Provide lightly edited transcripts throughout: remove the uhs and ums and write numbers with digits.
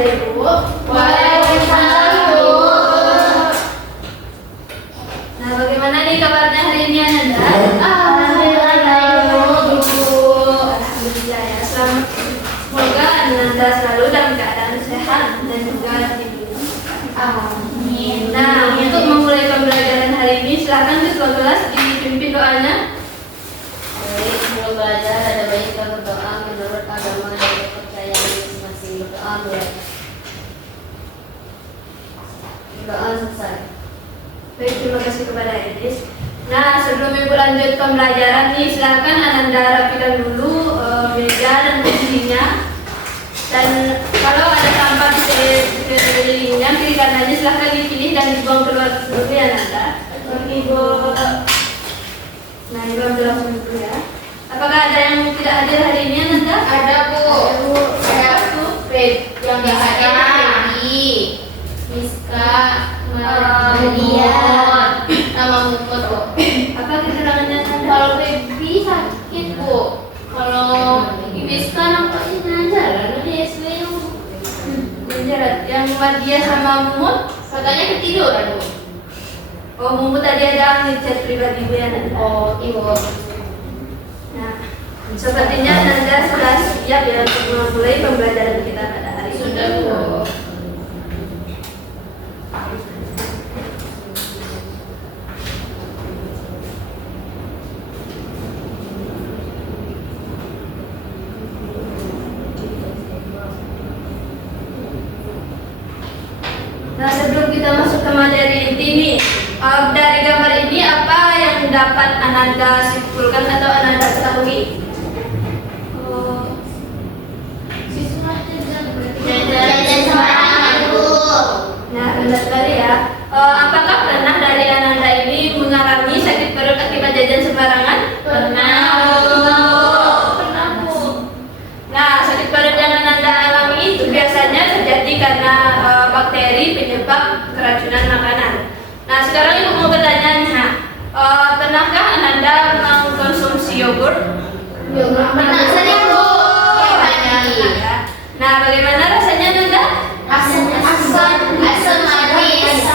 Ibu. Waalaikumsalam, Bu. Nah, bagaimana nih kabarnya hari ini Ananda? Alhamdulillah, Ibu. Alhamdulillah ya. Semoga Ananda selalu dalam keadaan sehat dan juga dilindungi. Amin. Nah, untuk memulai pembelajaran hari ini, silakan ketua kelas dipimpin doanya. Baik, sebelum belajar ada baik kita berdoa menurut agama dan kepercayaan masing-masing. Berdoa mulai. Berdoa selesai. Baik, terima kasih kepada Edis. Nah, sebelum Ibu lanjut pembelajaran nih, silakan Ananda rapikan dulu meja dan kursinya. Dan kalau ada sampah di sekelilingnya, kiri kanannya silakan dipilih dan dibuang keluar dulu ya Ananda. Ibu. Nah, Ibu ambil langsung dulu ya. Apakah ada yang tidak hadir hari ini Ananda? Ada, Bu. Ada Bu. Fred yang nggak hadir Freddy, Miska, Maria, nama Mumut, Bu. Apa keterangannya Ananda? Kalau Freddy sakit, Bu. Kalau Miska nampaknya jalan di SW yang Menjerat. Yang Madia sama Mumut? katanya ketiduran, Bu. Oh, Mumut tadi ada ngechat pribadi Ibu ya Ananda. Oh, Ibu. Nah, sepertinya Anda sudah siap ya untuk memulai pembelajaran kita pada hari ini. Sudah, Bu. Nah, sebelum kita masuk ke materi inti nih, dari gambar ini apa yang dapat Ananda simpulkan atau Ananda ketahui? Jajan sembarangan, Bu. Nah, benar sekali ya. Apakah pernah dari Ananda ini mengalami sakit perut akibat jajan sembarangan? Pernah, Bu. Nah, sakit perut yang Ananda alami itu biasanya terjadi karena bakteri penyebab keracunan makanan. Nah, sekarang Ibu mau bertanya nih, pernahkah Ananda mengkonsumsi yogurt? Pernah sering, Bu. Ya. Nah, bagaimana rasanya Ananda? Asam manis.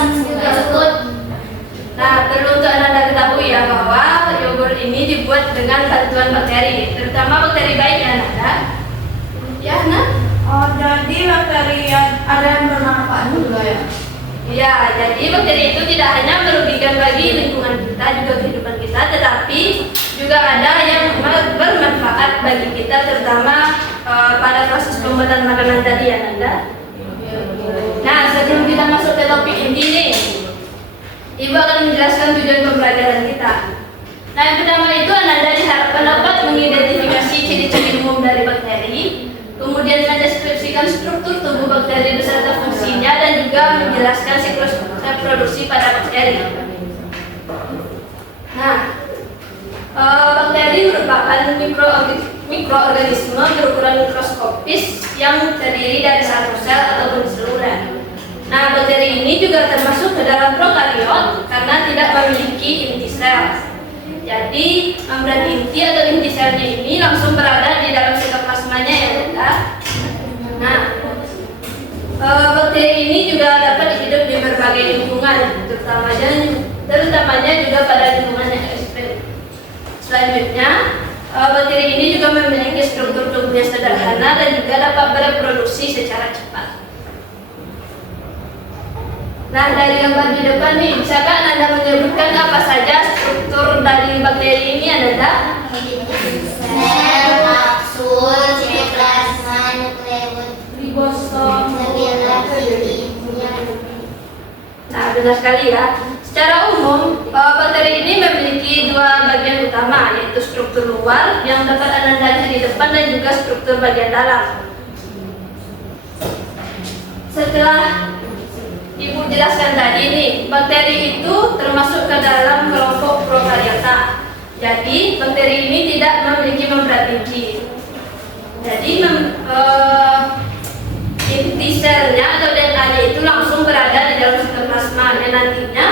Nah, perlu untuk Ananda ketahui ya bahwa yogurt ini dibuat dengan bantuan bakteri, terutama bakteri baik ya Ananda. Ya, nah? Oh, jadi bakteri yang ada yang bermanfaat juga ya? Ya, jadi bakteri itu tidak hanya merugikan bagi lingkungan kita, juga kehidupan kita, tetapi juga ada yang bermanfaat bagi kita, terutama pada proses pembuatan makanan tadi ya Nanda. Nah, sebelum kita masuk ke topik inti nih, Ibu akan menjelaskan tujuan pembelajaran kita. Nah, yang pertama itu Ananda diharapkan dapat mengidentifikasi ciri-ciri umum dari bakteri, kemudian mendeskripsikan struktur tubuh bakteri beserta fungsinya, dan juga menjelaskan siklus reproduksi pada bakteri. Nah, bakteri merupakan mikroorganisme berukuran mikroskopis yang terdiri dari satu sel ataupun saluran. Nah, bakteri ini juga termasuk ke dalam prokariot karena tidak memiliki inti sel. Jadi, membran inti atau inti selnya ini langsung berada di dalam sitoplasmanya ya, Bunda. Nah, bakteri ini juga dapat hidup di berbagai lingkungan, terutamanya juga pada lingkungan yang ekstrim. Selanjutnya, bakteri ini juga memiliki struktur tubuhnya sederhana dan juga dapat bereproduksi secara cepat. Nah, dari gambar di depan nih, bisakah Anda menyebutkan apa saja struktur dari bakteri ini, Anda? Sel, kapsul, sitoplasma, nukleus, Ribosom. Nah, benar sekali ya. Secara umum, bakteri ini memiliki dua bagian utama, yaitu struktur luar yang dapat Anda lihat di depan dan juga struktur bagian dalam. Setelah Ibu jelaskan tadi nih, bakteri itu termasuk ke dalam kelompok prokariota. Jadi, bakteri ini tidak memiliki membran inti. Jadi, inti selnya atau DNA-nya itu langsung berada di dalam sitoplasma dan nantinya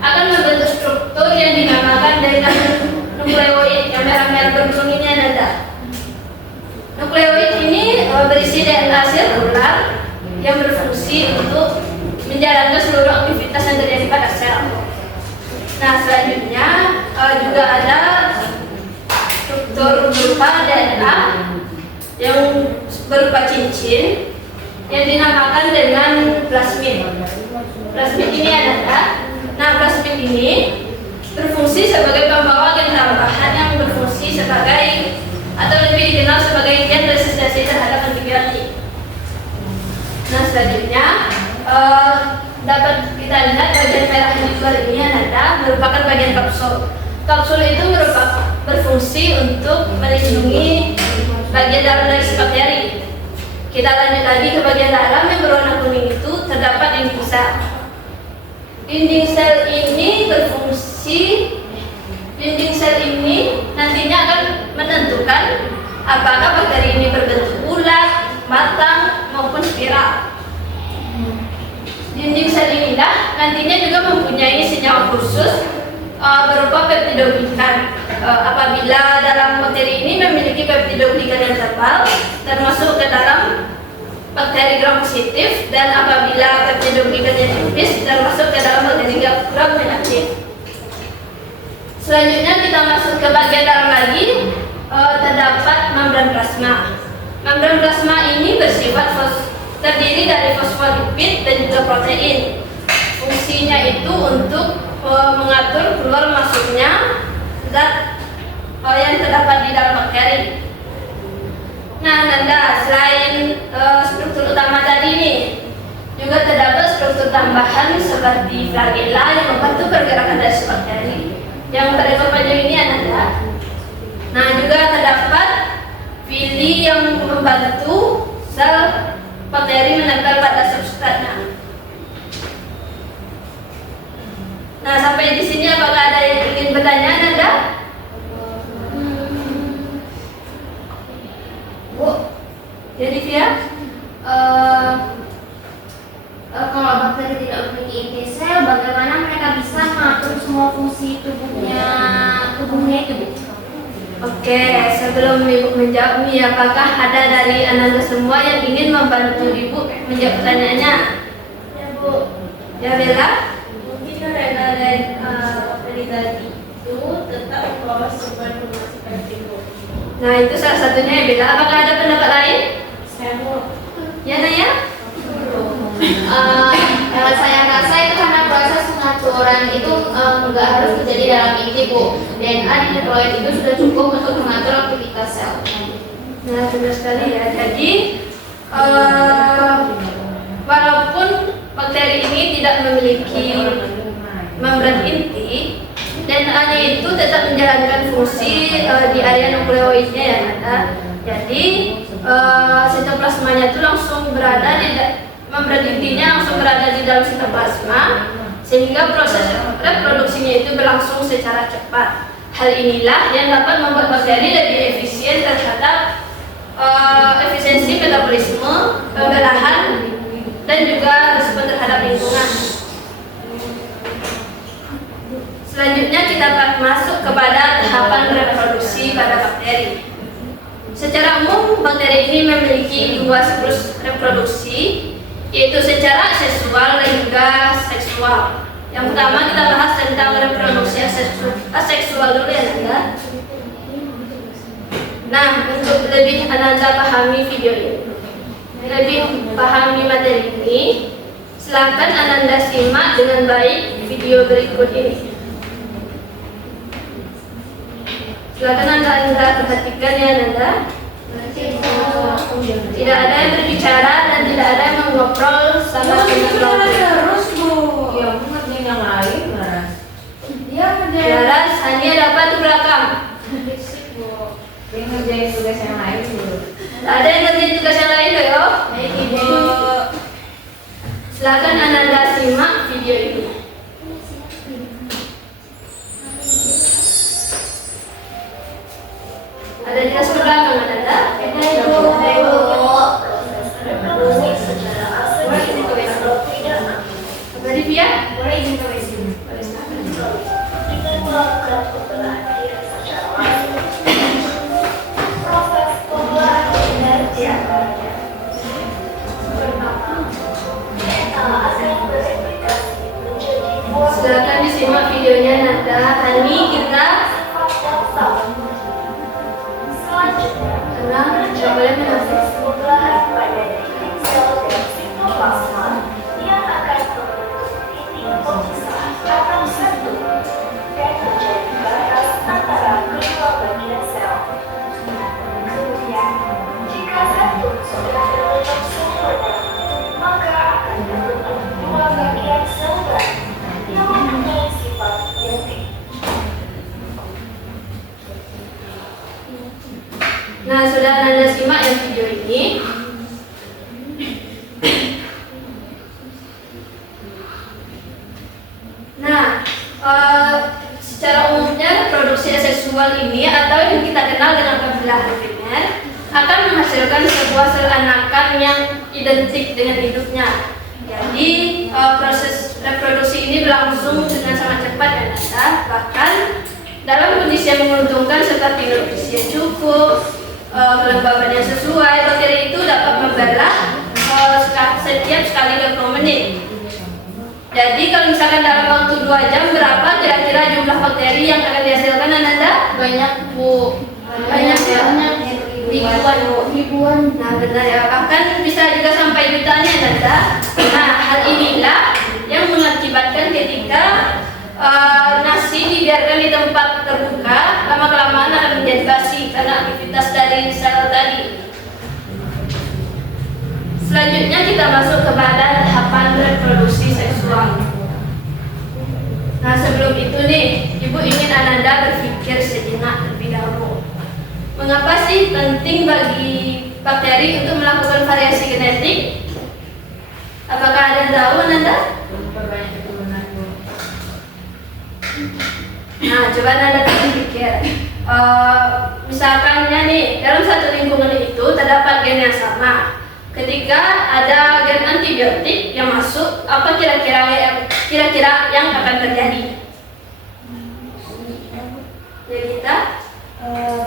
akan membentuk struktur yang dinamakan dengan nukleoid yang merah-merah berbunyi ini ada. Nukleoid ini berisi DNA selular yang berfungsi untuk menjalankan seluruh aktivitas yang terjadi pada sel. Nah, selanjutnya juga ada struktur berupa DNA yang berupa cincin yang dinamakan dengan plasmid. Plasmid ini ada. Nah, plasmid ini berfungsi sebagai pembawa gen tambahan yang berfungsi sebagai atau lebih dikenal sebagai gen resistensi terhadap antibiotik. Nah, selanjutnya dapat kita lihat bagian merah di luar ini ada merupakan bagian kapsul. Kapsul itu berfungsi untuk melindungi bagian dalam dari si bakteri. Kita lanjut lagi ke bagian dalam yang berwarna kuning itu terdapat dinding sel. Dinding sel ini nantinya akan menentukan apakah bakteri ini berbentuk bulat, matang maupun spiral. Dinding sel inilah nantinya juga mempunyai senyawa khusus berupa peptidoglikan. Apabila dalam bakteri ini memiliki peptidoglikan yang tebal termasuk ke dalam bakteri gram positif, dan apabila peptidoglikannya tipis termasuk ke dalam bakteri gram negatif. Selanjutnya kita masuk ke bagian dalam lagi, terdapat membran plasma. Membran plasma ini bersifat terdiri dari fosfolipid dan juga protein. Fungsinya itu untuk mengatur keluar masuknya zat yang terdapat di dalam bakteri. Nah, Nanda, selain struktur utama tadi ini, juga terdapat struktur tambahan seperti flagella yang membantu pergerakan dari si bakteri. Yang berekor panjang ini Nanda. Nah, juga terdapat villi yang membantu sel bakteri menempel pada substratnya. Nah, sampai di sini apakah ada yang ingin bertanya, Nanda? Bu, jadi Via? Kalau bakteri tidak memiliki inti sel, bagaimana mereka bisa mengatur semua fungsi tubuhnya itu, Bu? Oke, sebelum Ibu menjawab nih, apakah ada dari Anda semua yang ingin membantu Ibu menjawab pertanyaannya? Ya, Bu. Ya, Bella? Mungkin dari bakteri tadi itu tetap membawa sebuah informasi penting, Bu. Nah, itu salah satunya ya, Bella. Apakah ada pendapat lain? Saya mau. Ya, Naya? Kalau saya rasa itu karena proses pengaturan itu nggak harus terjadi dalam inti, Bu. DNA di nukleoid itu sudah cukup untuk mengatur aktivitas sel. Nah, benar sekali ya. Jadi, walaupun bakteri ini tidak memiliki membran inti, DNA-nya itu tetap menjalankan fungsi di area nukleoidnya ya, Nanda. Jadi, sitoplasmanya itu langsung berada di membran intinya langsung berada di dalam sitoplasma, sehingga proses reproduksinya itu berlangsung secara cepat. Hal inilah yang dapat membuat bakteri lebih efisien terhadap efisiensi metabolisme, pembelahan, dan juga respon terhadap lingkungan. Selanjutnya kita akan masuk kepada tahapan reproduksi pada bakteri. Secara umum, bakteri ini memiliki dua siklus reproduksi, yaitu secara seksual dan juga seksual. Yang pertama kita bahas tentang reproduksi aseksual dulu ya, Nanda. Nah, untuk lebih Ananda pahami video ini, lebih pahami materi ini, silakan Ananda simak dengan baik video berikut ini. Silakan Anda perhatikan ya, Nanda. Tidak ada yang berbicara dan tidak ada yang mengobrol sama sekali. Terus, Bu. Ya, Bu ngerjain yang lain, Mas. Dia ngerjain. Laras, hanya dapat di belakang. Dia ngerjain tugas yang lain, Bu. Ada yang ngerjain tugas yang lain loh, yo. Baik, Ibu. Silakan Anda simak video ini. Ada di kelas belakang, Anda? Dari Via? Boleh izin ke WC. Proses pembelahan energi. Nanda, Hani, kita tenang, nggak boleh menangis. Nah, sudah Nanda simak yang video ini. Nah, secara umumnya reproduksi seksual ini atau yang kita kenal dengan pembelahan primer akan menghasilkan sebuah sel anakan yang identik dengan hidupnya. Jadi proses reproduksi ini berlangsung dengan sangat cepat dan Nanda, bahkan dalam kondisi yang menguntungkan seperti nutrisi yang cukup, kelembaban yang sesuai, bakteri itu dapat membelah setiap sekali 20 menit. Jadi kalau misalkan dalam waktu 2 jam, berapa kira-kira jumlah bakteri yang akan dihasilkan Nanda? Banyak Bu. Banyak ya? Ribuan. Nah benar ya, bahkan bisa juga sampai jutaan ya Nanda. Nah hal inilah yang mengakibatkan ketika nasi dibiarkan di tempat terbuka, lama-kelamaan akan menjadi basi karena aktivitas dari sel tadi. Selanjutnya kita masuk kepada tahapan reproduksi seksual. Nah sebelum itu nih, Ibu ingin Ananda berpikir sejenak terlebih dahulu. Mengapa sih penting bagi bakteri untuk melakukan variasi genetik? Apakah ada yang tahu Ananda? Nah, coba Nanda pikir. Misalkan nih, dalam satu lingkungan itu terdapat gen yang sama. Ketika ada gen antibiotik yang masuk, apa kira-kira yang akan terjadi? Ya kita,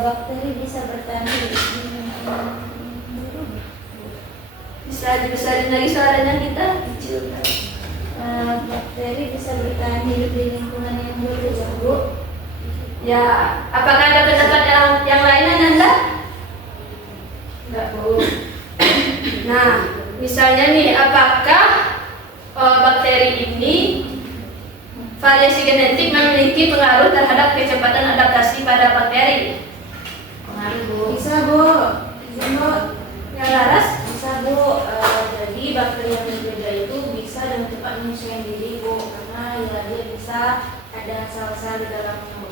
bakteri bisa bertahan hidup. bisa dibesarin lagi suaranya kita. Kecil. Bakteri bisa bertahan hidup di lingkungan yang berbeda, Bu. Ya, apakah ada pendapat yang lain Nanda? Enggak, Bu. Nah, misalnya nih, apakah bakteri ini variasi genetik memiliki pengaruh terhadap kecepatan adaptasi pada bakteri? Pengaruh Bu. Bisa, Bu. Bisa, Bu. Yang laras? Bisa, Bu. Jadi bakteri yang berbeda itu bisa dengan cepat menyesuaikan diri, Bu, karena ya dia bisa ada sel-sel di dalamnya, Bu.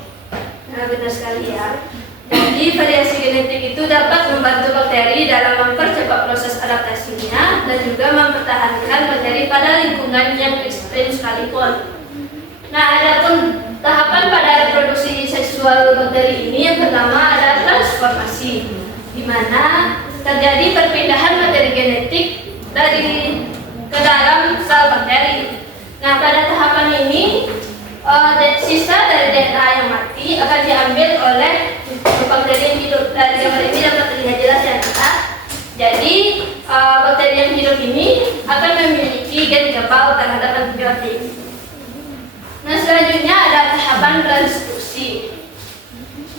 Nah, benar sekali ya. Jadi variasi genetik itu dapat membantu bakteri dalam mempercepat proses adaptasinya dan juga mempertahankan bakteri pada lingkungan yang ekstrim sekalipun. Nah, adapun tahapan pada reproduksi seksual bakteri ini yang pertama ada transformasi, di mana terjadi perpindahan materi genetik dari ke dalam sel bakteri. Nah, pada tahapan ini sisa dari DNA yang mati akan diambil oleh bakteri yang hidup. Dari gambar ini dapat terlihat jelas ya Kak. Jadi bakteri yang hidup ini akan memiliki gen kebal terhadap antibiotik. Nah selanjutnya ada tahapan transduksi,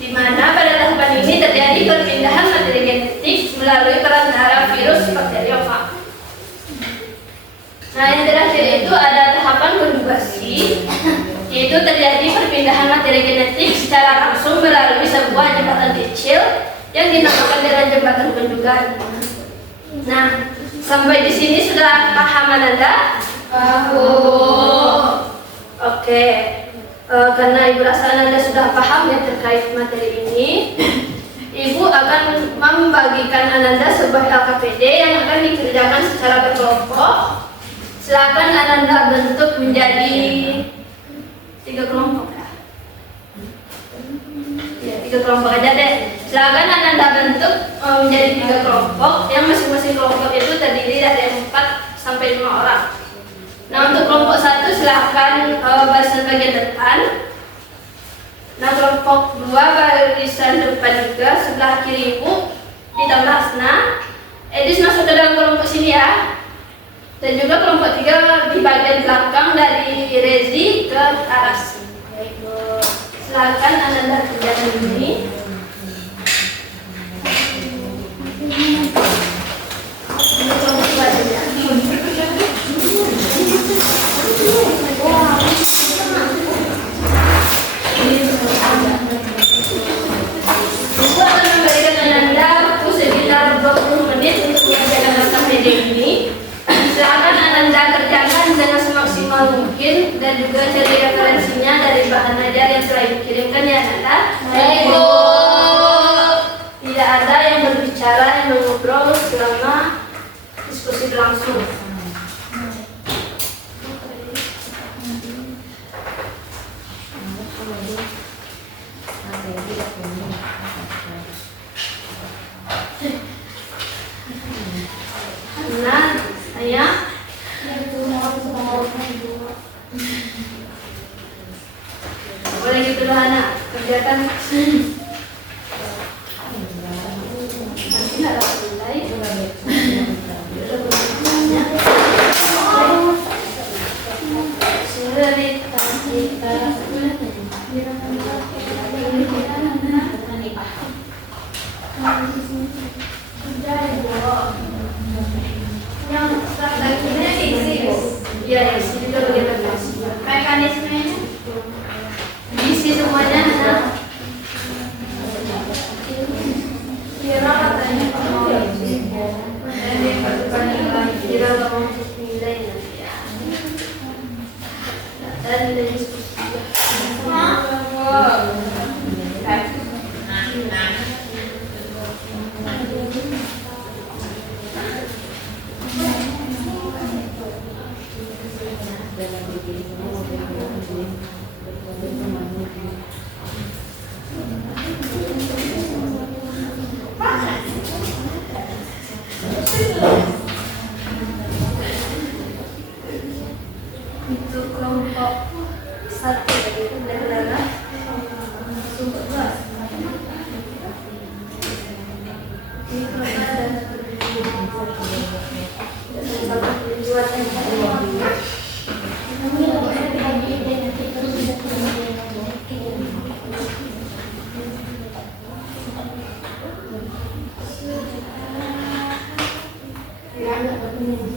di mana pada tahapan ini terjadi perpindahan materi genetik melalui perantara virus bakteriofag. Nah yang terakhir itu ada tahapan konjugasi, yaitu terjadi perpindahan materi genetik secara langsung melalui sebuah jembatan kecil yang dinamakan dengan jembatan konjugan. Nah, sampai di sini sudah paham Ananda? Oke. Karena Ibu rasa Ananda sudah paham ya terkait materi ini, Ibu akan membagikan Ananda sebuah LKPD yang akan dikerjakan secara berkelompok. Silakan Ananda bentuk menjadi 3 kelompok ya. Ya, 3 kelompok aja deh. Silakan Ananda bentuk menjadi 3 kelompok yang masing-masing kelompok itu terdiri dari 4 sampai 5 orang. Nah, untuk kelompok 1 silakan barisan bagian depan. Nah, kelompok 2 barisan depan juga sebelah kiri Ibu ditambah Asna. Edis masuk ke dalam kelompok sini ya. Dan juga kelompok 3 di bagian belakang dari Rezi ke arah sini. Baik, Bu. Silakan Ananda kerjakan ini. Ini kelompok belajarnya. Ibu akan memberikan Ananda waktu sekitar 20 menit untuk mengerjakan naskah pendek ini. Silakan Ananda kerjakan dengan semaksimal mungkin dan juga cari referensinya dari bahan ajar yang telah dikirimkan ya Ananda. Baik, Bu. Tidak ada yang berbicara yang mengobrol selama diskusi berlangsung. Nah, ayah. Boleh gitu loh anak, kerjakan. Nanti harap mulai. Cerita kita. Yang strateginya isi, ya isi juga bagian atas. Mekanismenya diisi semuanya. Nah, kira katanya mau isi, ini pertanyaan kira kamu nilai nanti ya. Dan nilai diskusi. Untuk kelompok satu itu adalah sumber gas. Ini kelompok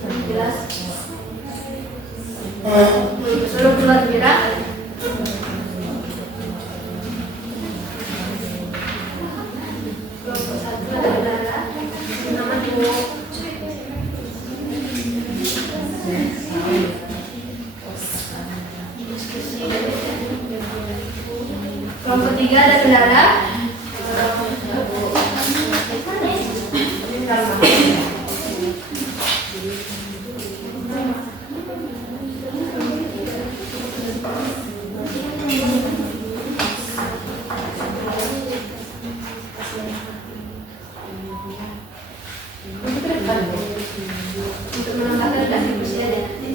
dan jelas. Suruh keluar gerak. Kelompok satu adalah nama dua. Kelompok tiga ada kendala. Untuk menambahkan redaksi usia dan nanti.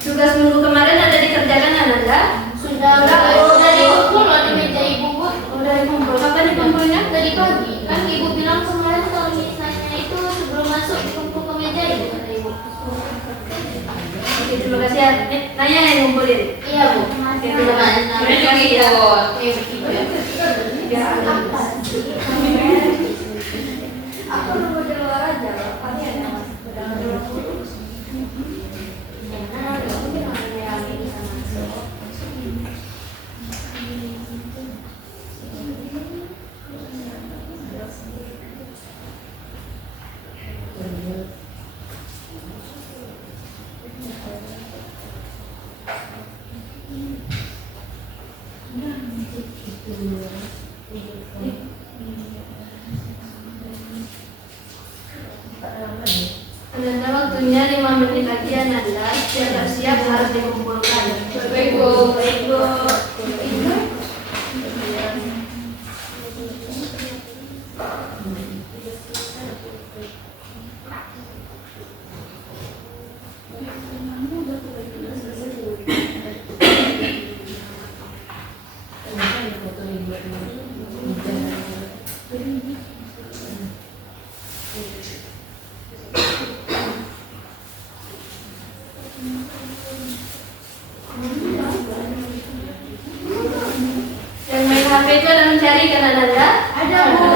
Tugas minggu kemarin ada dikerjakan Ananda? Sudah dikumpul loh di meja ibu, Bu. Udah dikumpul. Kapan dikumpulnya? Tadi pagi kan ibu bilang kemarin kalau misalnya itu sebelum masuk dikumpul ke meja ibu, kata ibu. Oke, terima kasih ya. Nanya yang ngumpulin. Iya, Bu. Oke, terima kasih. Terima kasih ya. Oke, begitu ya. Ya, aku nunggu di luar aja. Pasti ada mas. Ananda waktu Waktunya 5 menit lagi Ananda. Siap-siap harus dikumpulkan. Baik, Bu. Baik, Bu. Yang main HP itu ada mencari kan Ananda? Ada, Bu.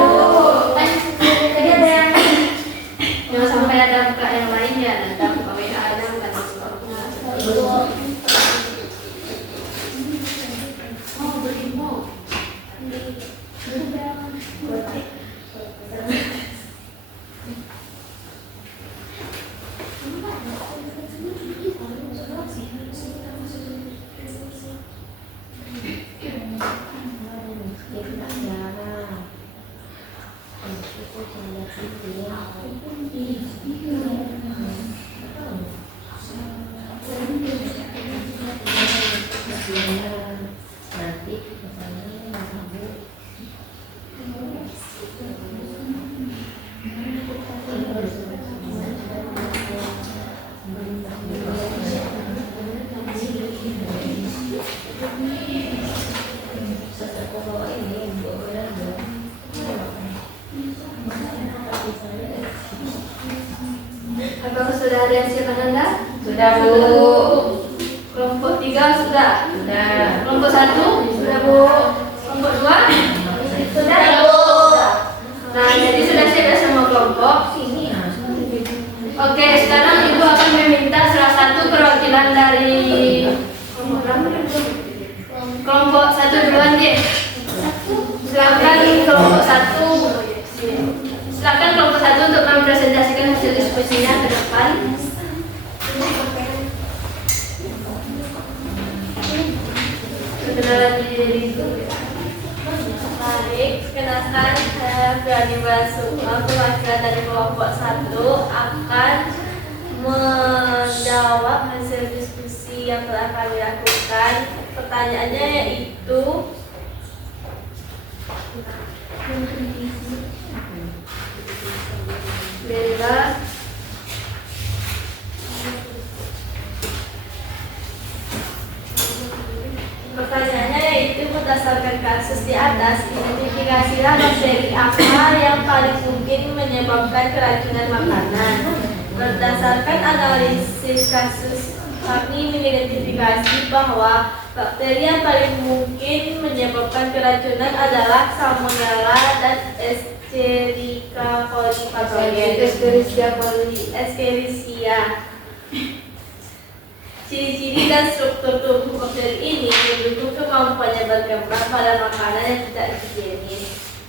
Tadi ada yang Jangan sampai ada buka yang lain ya, Ananda buka WA ada bukan Discord. mau beli mau. Apakah sudah ada yang siap Ananda? Sudah, Bu. Kelompok 3 sudah. Sudah. Kelompok 1 sudah, Bu. Kelompok 2 Sudah, Bu. Nah, jadi sudah siap ya semua kelompok. Oke, sekarang Ibu akan meminta salah satu perwakilan dari kelompok berapa? Kelompok 1 duluan deh. Silakan kelompok 1. Silakan kelompok 1 untuk mempresentasikan hasil diskusinya ke depan. Kenalan diri itu. Baik, kenalkan saya Berani Basuma, perwakilan dari kelompok 1 akan menjawab hasil diskusi yang telah kami lakukan. Pertanyaannya yaitu Bella. Pertanyaannya yaitu berdasarkan kasus di atas, identifikasilah bakteri apa yang paling mungkin menyebabkan keracunan makanan. Berdasarkan analisis kasus, kami mengidentifikasi bahwa bakteri yang paling mungkin menyebabkan keracunan adalah Salmonella dan Escherichia coli patogen. Escherichia coli. Escherichia. Ciri-ciri dan struktur tubuh bakteri ini mendukung kemampuannya berkembang pada makanan yang tidak higienis.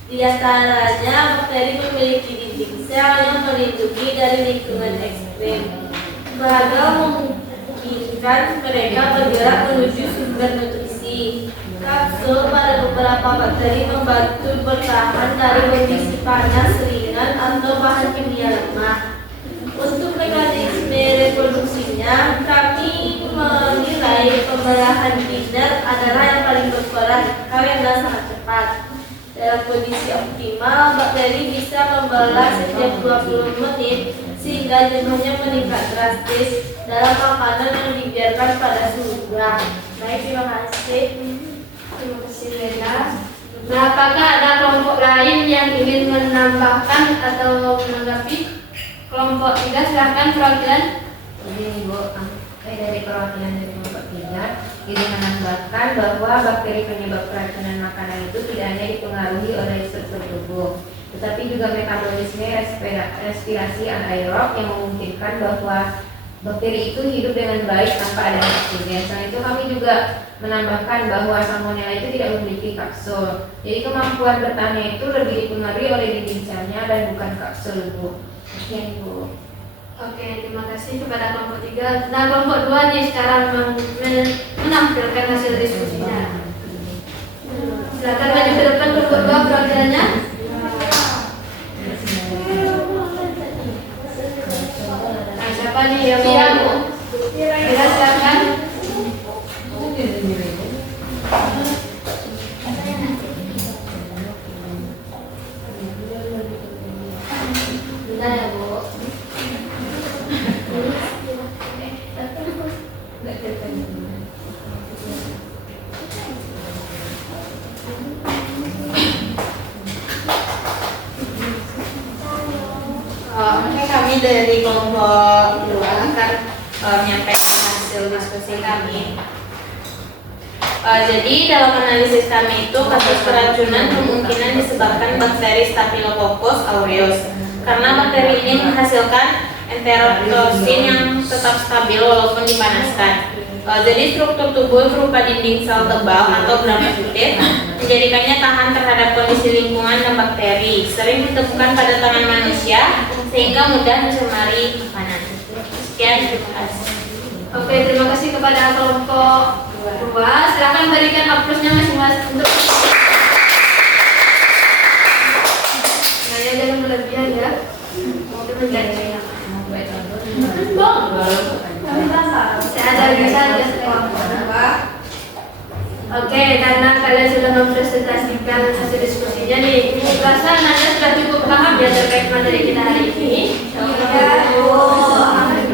Di antaranya, bakteri memiliki dinding sel yang melindungi dari lingkungan ekstrem. Beragam memungkinkan mereka bergerak menuju sumber nutrisi. Kapsul pada beberapa bakteri membantu bertahan dari kondisi panas ringan atau bahan kimia lemah. Untuk mekanisme reproduksinya, kami menilai pembelahan binar adalah yang paling berperan karena sangat cepat. Dalam kondisi optimal, bakteri bisa membelah setiap 20 menit sehingga jumlahnya meningkat drastis dalam makanan yang dibiarkan pada suhu rendah. Baik, terima kasih. Terima kasih Bella. Nah, apakah ada kelompok lain yang ingin menambahkan atau menanggapi? Kelompok 3 silahkan perwakilan. Ini Bu, saya dari perwakilan dari kelompok 3 ingin menambahkan bahwa bakteri penyebab keracunan makanan itu tidak hanya dipengaruhi oleh struktur tubuh, tetapi juga metabolisme respirasi anaerob yang memungkinkan bahwa bakteri itu hidup dengan baik tanpa adanya oksigen. Selain itu kami juga menambahkan bahwa Salmonella itu tidak memiliki kapsul. Jadi kemampuan bertahannya itu lebih dipengaruhi oleh dinding selnya dan bukan kapsul, Bu. Sekian, Bu. Oke, terima kasih kepada kelompok 3. Nah, kelompok 2 nih sekarang menampilkan hasil diskusinya. Silakan maju ke depan kelompok 2 perwakilannya. Nah, siapa Siapa nih yang Mira, Bu. mau? Mira, silakan. Bentar ya, Bu. Oke, kami dari kelompok 2 akan menyampaikan hasil diskusi kami. Jadi dalam analisis kami itu kasus keracunan kemungkinan disebabkan bakteri Staphylococcus aureus karena bakteri ini menghasilkan enterotoxin yang tetap stabil walaupun dipanaskan. Jadi struktur tubuh berupa dinding sel tebal atau gram positif menjadikannya tahan terhadap kondisi lingkungan dan bakteri. Sering ditemukan pada tangan manusia sehingga mudah mencemari makanan. Sekian, terima kasih. Oke, terima kasih kepada kelompok 2. Silakan berikan aplausnya masing-masing untuk. Nah, ya jangan berlebihan ya. Itu menjadi saya ada bisa ada kelompok 2. Oke, karena kalian sudah mempresentasikan hasil diskusinya nih, rasa Anda sudah cukup paham ya terkait materi kita hari ini.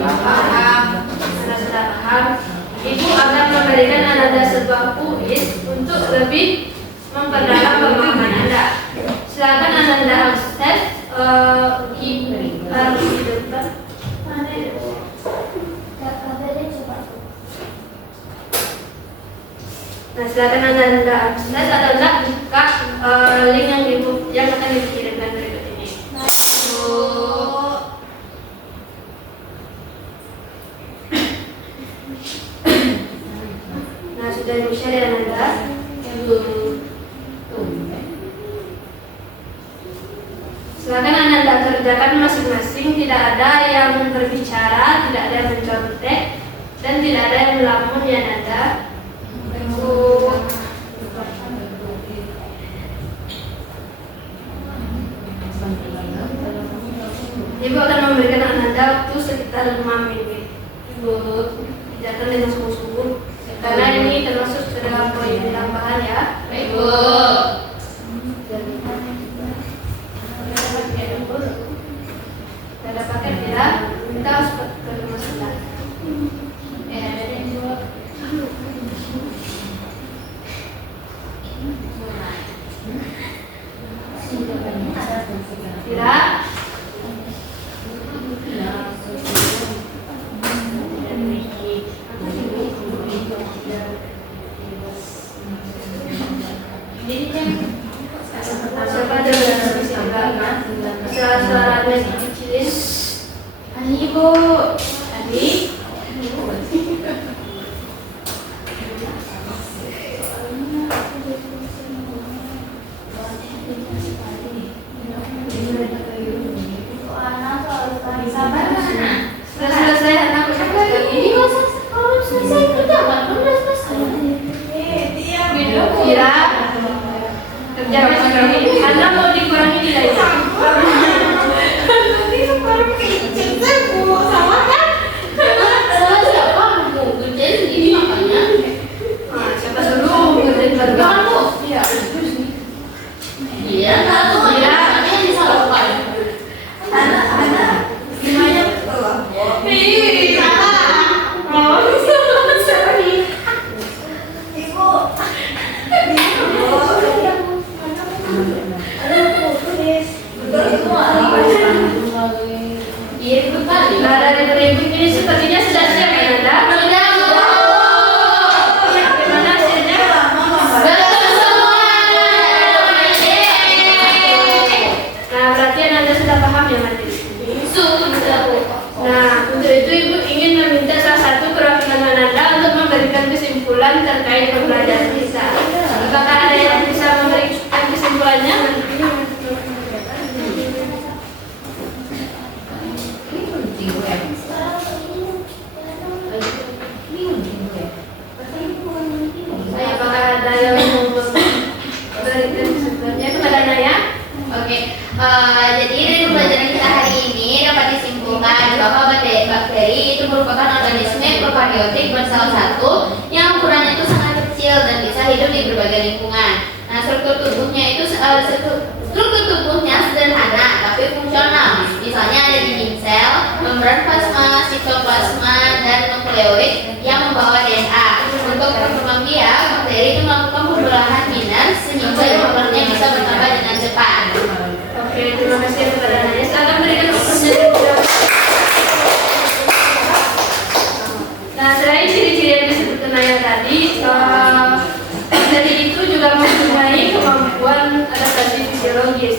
Paham. Sudah paham. Ibu akan memberikan Anda sebuah kuis untuk lebih memperdalam pemahaman Anda. Silakan Anda akses Nah, silakan Anda akses atau enggak buka link yang akan dikirimkan berikut ini. Nah, sudah di-share ya Anda? Silakan Anda kerjakan masing-masing, tidak ada yang berbicara, tidak ada yang mencontek, dan tidak ada yang melamun ya Anda. Ibu akan memberikan Anda waktu sekitar 5 menit. Ibu kerjakan dengan sungguh-sungguh karena ini termasuk dalam poin tambahan ya. Baik, Bu. Ada paket ya. Kita harus ke rumah sebentar. Tidak. Siapa ada yang bisa suaranya dikecilin? Ani, Bu. Tadi. Sudah selesai anak lagi. Kalau selesai kerja kan udah selesai. Kira kerjakan sekali. Anda mau dikurangi nilainya? Salah siapa? Bu, kerjain sendiri makanya. Siapa suruh ngerjain bareng? Jangan, Bu. Iya. Iya, satu. Iya. Yang disalahkan. Limanya Iya, itu kali. Nah, dari berikut ini sepertinya sudah siap ya Anda? Sudah, Bu. Bagaimana hasilnya? Betul semua. Nah, berarti Anda sudah paham ya materi ini? Sudah, Bu. Nah, untuk itu Ibu ingin meminta salah satu perwakilan Anda untuk memberikan kesimpulan terkait pembelajaran kita. Apakah ada yang bisa memberikan kesimpulannya? Apakah ada yang mau memberikan kesimpulannya kepada Naya? Oke, jadi dari pembelajaran kita hari ini dapat disimpulkan bahwa bakteri merupakan organisme prokaryotik bersalah satu yang ukurannya itu sangat kecil dan bisa hidup di berbagai lingkungan. Nah, struktur tubuhnya sederhana tapi fungsional. Misalnya ada dinding sel, membran plasma, sitoplasma, dan nukleoid yang membawa DNA. Untuk berkembang biak, bakteri itu melakukan pembelahan minar sehingga jumlahnya bisa bertambah dengan cepat. Oke, terima kasih kepada Naya. Silakan berikan pertanyaan. Nah, selain ciri-ciri yang disebutkan Naya tadi, bakteri itu juga mempunyai kemampuan adaptasi fisiologis.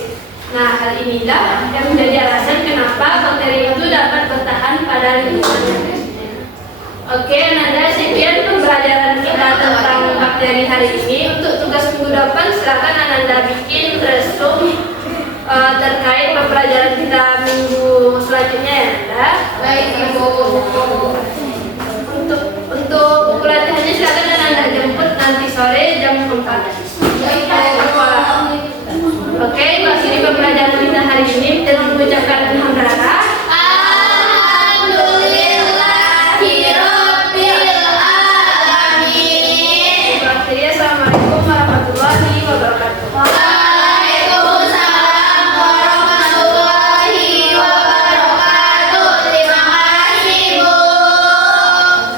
Nah, hal inilah yang menjadi alasan kenapa bakteri itu dapat bertahan pada lingkungannya. Oke, Nanda, sekian pembelajaran kita tentang bakteri hari ini. Untuk tugas minggu depan, silakan Ananda bikin resume terkait pembelajaran kita minggu selanjutnya ya, Nanda. Baik, Ibu. Untuk buku latihannya silakan Ananda jemput nanti sore jam 4. Oke, akhiri pembelajaran kita hari ini dengan mengucapkan alhamdulillah. Assalamualaikum warahmatullahi wabarakatuh. Waalaikumsalam warahmatullahi wabarakatuh. Terima kasih, Bu.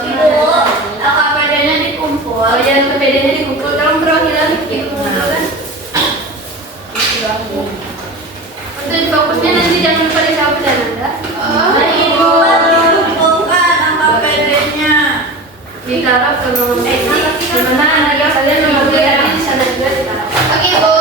Ibu, KPD-nya dikumpul. Oh ya, KPD-nya dikumpul. Tolong perwakilan dikumpulkan. Untuk fokusnya nanti jangan lupa dicabut ya, Nanda. Ibu, kumpulkan KPD-nya. Ditaruh ke gimana Anda kalian mengambil tadi di sana juga ditaruh. Oke, Bu.